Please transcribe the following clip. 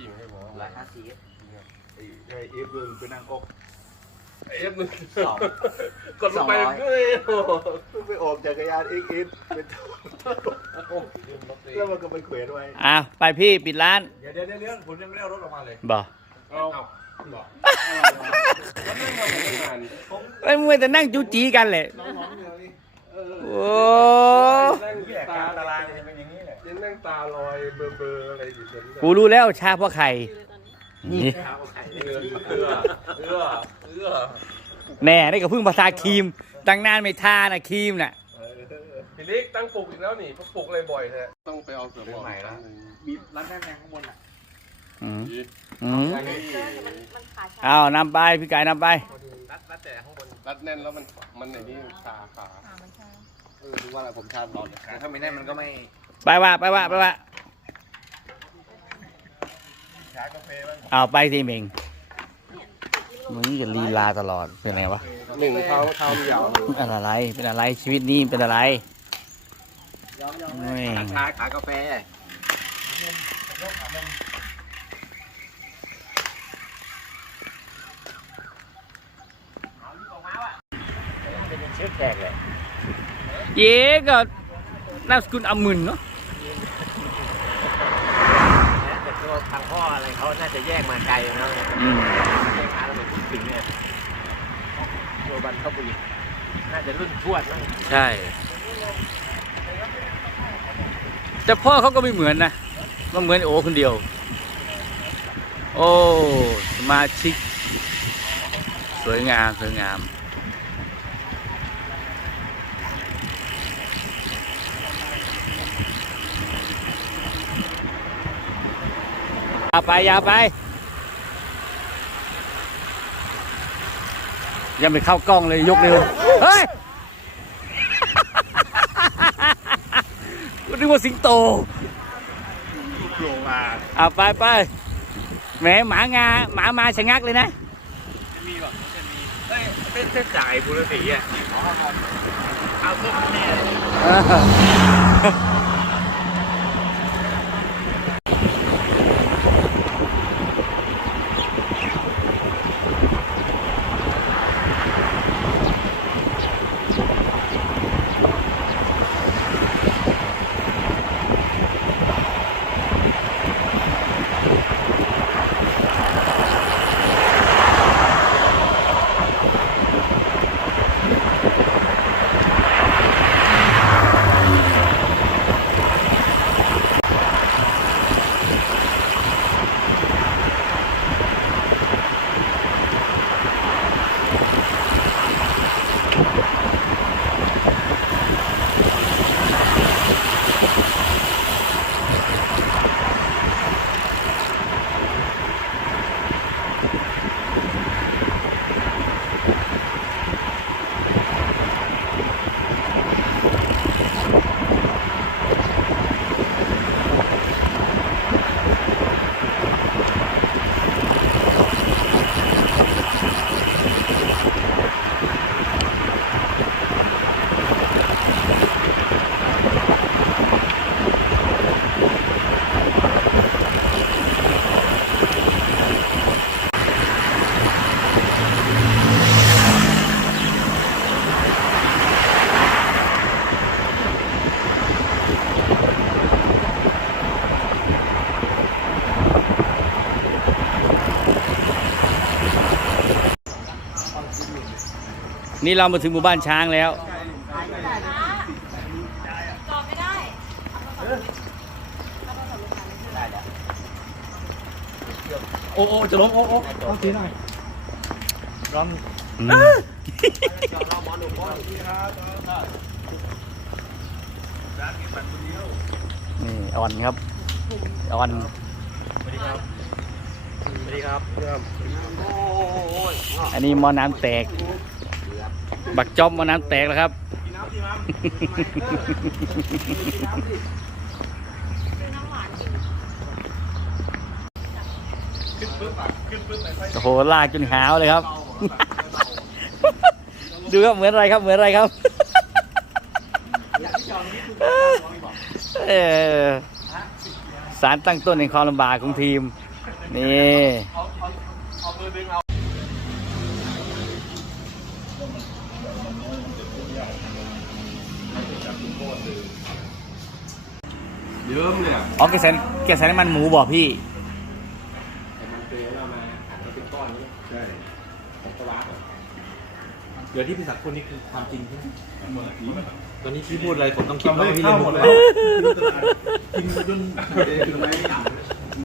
ขี้ไม่ให้บอกร้อยห้าสิบไอ้ไอ้เอฟเวิร์ไปนั่งอกเอฟมึงสอง กดลงไปสองร้อยด้วยโอ้โหเพิ่งไปออกจักรยานเอ็กเอฟเป็นแล้วมันก็ไปเขวนไว้อะไปพี่ปิดร้านเดี๋ยวเดี๋ยวเดี๋ยวผมยังไม่ได้เอารถออกมาเลยบ่เอาบอกแล้วไม่ทำอะไรนานไอ้ยมึงแต่นั่งจู้จีกันแหละน้องๆเดี๋ยวนี้โอ้นั่งนี่แหละตาการตาตาราง งจะเป็นอย่างนี้แหละยังนั่งตาลอยเบอร์เบอร์อะไรอยู่นั้นกูรู้แล้วชาเพราะไข่นี่เอื้อเอื้อเอื้อเอื้อแน่ได้กับพึ่งภาษาครีม ตั้งนานไม่ทานะครีมน่ะ พี่ลิกตั้งปลุกอีกแล้วนี่ปลุกอะไรบ่อยแท้ต้องไปเอาเสือหมอบมีร้านแม่แมงข้างบนอะอืมอืมอันนี้มันมันขาชาเอานำไปพี่ไก่นำไป รัดรัดแต่ข้างบนรัดแน่นแล้วมันมันไหนนี่ขาขาขามันชาเออรู้ว่าอะไรผมชาตอนถ้าไม่แน่นมันก็ไม่ ไปว่าไปว่าไปว่าชากาแฟบ้างเอาไปสิเมงมึงจะลีลาตลอดเป็นไงวะหนึ่งเท้าเท้ายาวเป็นอะไรเป็นอะไรชีวิตนี้เป็นอะไรยอมยอมแม่งชาขายกาแฟเชฟแขกเลยเย้ก็นามสกุลอมึนเนาะ แต่ตัว ทางพ่ออะไรเขาน่าจะแยกมาไกลนะอืม แยกมาแล้วไปถึงเนี่ยตัวบรรพบุรุษน่าจะรุ่นทวดนะใช่ แต่พ่อเขาก็ไม่เหมือนนะก็เหมือนโอคนเดียว โอ้ สมาชิก สวยงาม สวยงาม อย่าไปอย่าไป ยังไม่เข้ากล้องเลยยกเร็วเฮ้ยกูนึกว่าสิงโตโผล่มาเอาไปไปแหมหมางาหมามาชะงักเลยนะมีแบบจะมีเฮ้ยเป็นเส้นจ่ายบุรษีอะเอาเพิ่มแน่ นี่เรามาถึงหมู่บ้านช้างแล้วจอดไม่ได้โอ้โอ้จะล้มโอ้โอ้ต้องทีหน่อยร้อนนี่อ่อนครับ อ่อน สวัสดีครับสวัสดีครับอันนี้หมอน้ำแตก บักจอมมอน้ำแตกแล้วครับโอ้โหลากจนหาวเลยครับ ดูครับเหมือนอะไรครับเหมือนอะไรครับเออสารตั้งต้นในความลำบากของทีม นี่ เอาเอาเอามือดึงเอาเยิ้มเลยอะอ๋อแกใส่แกใส่น้ำมันหมูบอกพี่เดี๋ยวที่พี่ศักดิ์พูดนี่คือความจริงใช่ไหมตอนนี้พี่พูดอะไรผมต้องคิดว่าพี่เข้าเล่นหมมุดกแล้แล้ววกินจนเด็กไม่